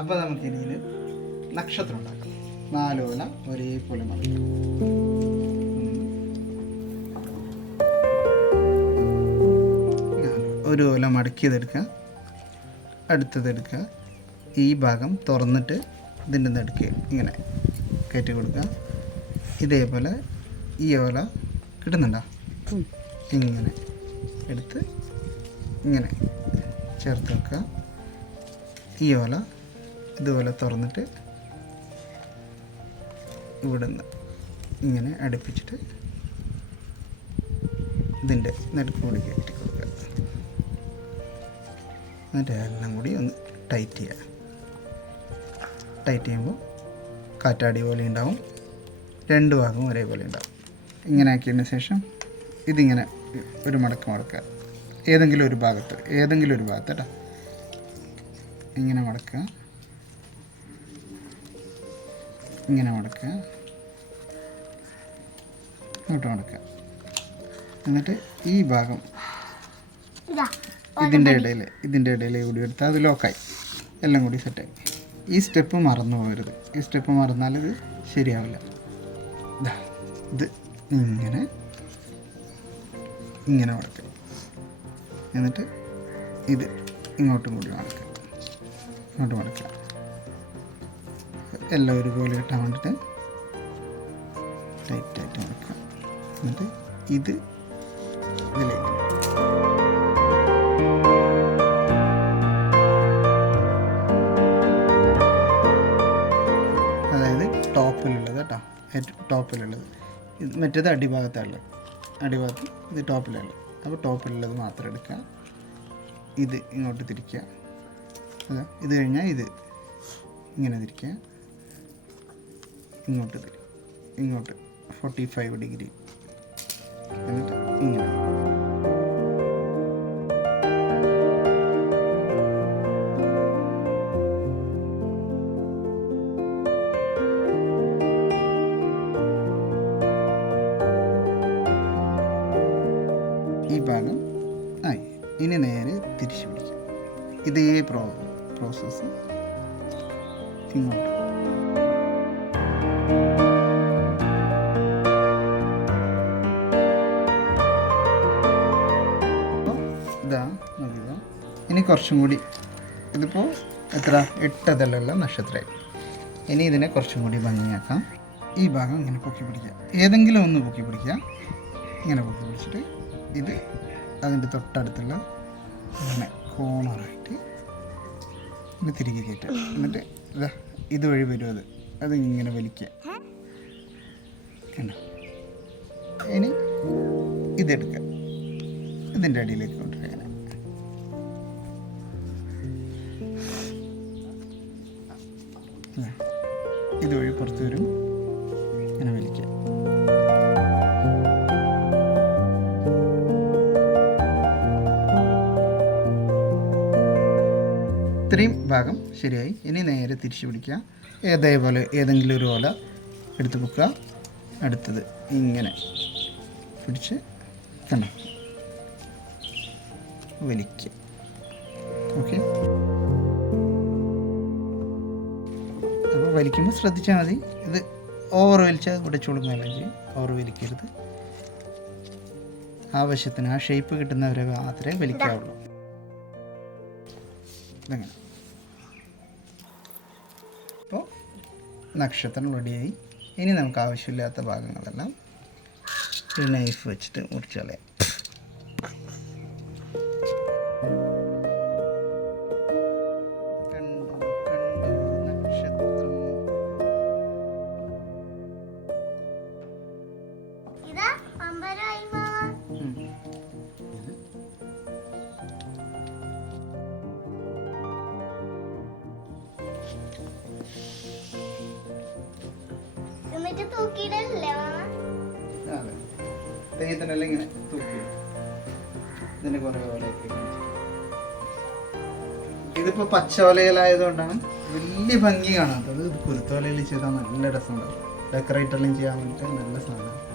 അപ്പോൾ നമുക്ക് ഇനി നക്ഷത്രം ഉണ്ടാക്കാം. 4 ഓല ഒരേപോലെ മടക്കാം. ഒരു ഓല മടക്കിയതെടുക്കുക, അടുത്തതെടുക്കുക, ഈ ഭാഗം തുറന്നിട്ട് ഇതിൻ്റെ നടുക്ക് ഇങ്ങനെ കയറ്റി കൊടുക്കുക. ഇതേപോലെ ഈ ഓല കിട്ടുന്നുണ്ടോ? ഇങ്ങനെ എടുത്ത് ഇങ്ങനെ ചേർത്ത് വെക്കുക. ഈ ഓല ഇതുപോലെ തുറന്നിട്ട് ഇവിടെ നിന്ന് ഇങ്ങനെ അടുപ്പിച്ചിട്ട് ഇതിൻ്റെ നടുക്ക് കൂടി കയറ്റി കൊടുക്കുക. എന്നിട്ട് എല്ലാം കൂടി ഒന്ന് ടൈറ്റ് ചെയ്യുക. ടൈറ്റ് ചെയ്യുമ്പോൾ കാറ്റാടി പോലെ ഉണ്ടാവും, 2 ഭാഗവും ഒരേപോലെ ഉണ്ടാവും. ഇങ്ങനെ ആക്കിയതിന് ശേഷം ഇതിങ്ങനെ ഒരു മടക്കുക. ഏതെങ്കിലും ഒരു ഭാഗത്ത് കേട്ടോ, ഇങ്ങനെ മടക്കുക, ഇങ്ങനെ മടക്കുക, ഇങ്ങോട്ട് മടക്കുക. എന്നിട്ട് ഈ ഭാഗം ഇതിൻ്റെ ഇടയിൽ കൂടി എടുത്താൽ അത് ലോക്കായി, എല്ലാം കൂടി സെറ്റായി. ഈ സ്റ്റെപ്പ് മറന്നു പോകരുത്. ഈ സ്റ്റെപ്പ് മറന്നാൽ ഇത് ശരിയാവില്ല. ഇത് ഇങ്ങനെ മടക്കുക. എന്നിട്ട് ഇത് ഇങ്ങോട്ടും കൂടി മടക്കുക, ഇങ്ങോട്ട് മടക്കുക. എല്ലാം ഒരുപോലെ ഇട്ടാൻ വേണ്ടിയിട്ട് ടൈറ്റായിട്ട് മടക്കുക. എന്നിട്ട് ഇത് ഇതിലേക്ക് ടോപ്പിലുള്ളത് കേട്ടോ, ഏറ്റവും ടോപ്പിലുള്ളത്. ഇത് മറ്റേത് അടിഭാഗത്ത് ഇത് ടോപ്പിലുള്ളത്. അപ്പോൾ ടോപ്പിലുള്ളത് മാത്രം എടുക്കുക. ഇത് ഇങ്ങോട്ട് തിരിക്കുക. ഇത് കഴിഞ്ഞാൽ ഇത് ഇങ്ങനെ തിരിക്കുക. ഇങ്ങോട്ട് 45 ഡിഗ്രി. എന്നിട്ട് ഇങ്ങനെ ഈ ഭാഗം ആയി. ഇനി നേരെ തിരിച്ചു പിടിക്കും. ഇതേ പ്രോസസ്സ് ഇങ്ങോട്ട്. ഇനി കുറച്ചും കൂടി, ഇതിപ്പോൾ എത്ര 8 അതലുള്ള നക്ഷത്രമായി. ഇനി ഇതിനെ കുറച്ചും കൂടി ഭംഗിയാക്കാം. ഈ ഭാഗം ഇങ്ങനെ പൊക്കി പിടിക്കുക, ഏതെങ്കിലും ഒന്ന് പൊക്കി പിടിക്കുക. ഇങ്ങനെ പൊക്കി പിടിച്ചിട്ട് ഇത് അതിൻ്റെ തൊട്ടടുത്തുള്ള ഇങ്ങനെ കോണറായിട്ട് ഇത് തിരികെ കയറ്റുക. എന്നിട്ട് ഇതുവഴി വരും, അതിങ്ങനെ വലിക്കുക. കണ്ടോ? ഇനി ഇതെടുക്കുക, ഇതിൻ്റെ അടിയിലേക്ക് കൊണ്ടുവരിക. ഇതുവഴി പുറത്ത് വരും, ഇങ്ങനെ വലിക്കുക. ഇത്രയും ഭാഗം ശരിയായി. ഇനി നേരെ തിരിച്ചു പിടിക്കുക. ഏതേപോലെ ഏതെങ്കിലും ഒരു ഓല എടുത്ത് വെക്കുക. അടുത്തത് ഇങ്ങനെ പിടിച്ച് കണ്ടോ വലിക്കുക. ഓക്കെ, അപ്പോൾ വലിക്കുമ്പോൾ ശ്രദ്ധിച്ചാൽ മതി. ഇത് ഓവർ വലിച്ചാൽ ഇവിടെ ചുളുങ്ങുകയല്ല ചെയ്യും. ഓവർ വലിക്കരുത്. ആവശ്യത്തിന് ആ ഷേപ്പ് കിട്ടുന്നവരെ മാത്രമേ വലിക്കാവുള്ളൂ. ഇതങ്ങനെ. അപ്പോൾ നക്ഷത്രം റെഡിയായി. ഇനി നമുക്ക് ആവശ്യമില്ലാത്ത ഭാഗങ്ങളെല്ലാം ഒരു നൈഫ് വെച്ചിട്ട് മുറിച്ചാലേ. തെയ്യത്തിനെല്ലാം ഇങ്ങനെ തൂക്കി ഇതിൻ്റെ കുറേ ഓലയൊക്കെ. ഇതിപ്പോൾ പച്ചോലയിലായതുകൊണ്ടാണ് വലിയ ഭംഗി കാണാത്തത്. ഇത് കുരുത്തോലയിൽ ചെയ്താൽ നല്ല രസമുണ്ടാവും. ഡെക്കറേറ്റെല്ലാം ചെയ്യാൻ വേണ്ടിയിട്ട് നല്ല സാധനം.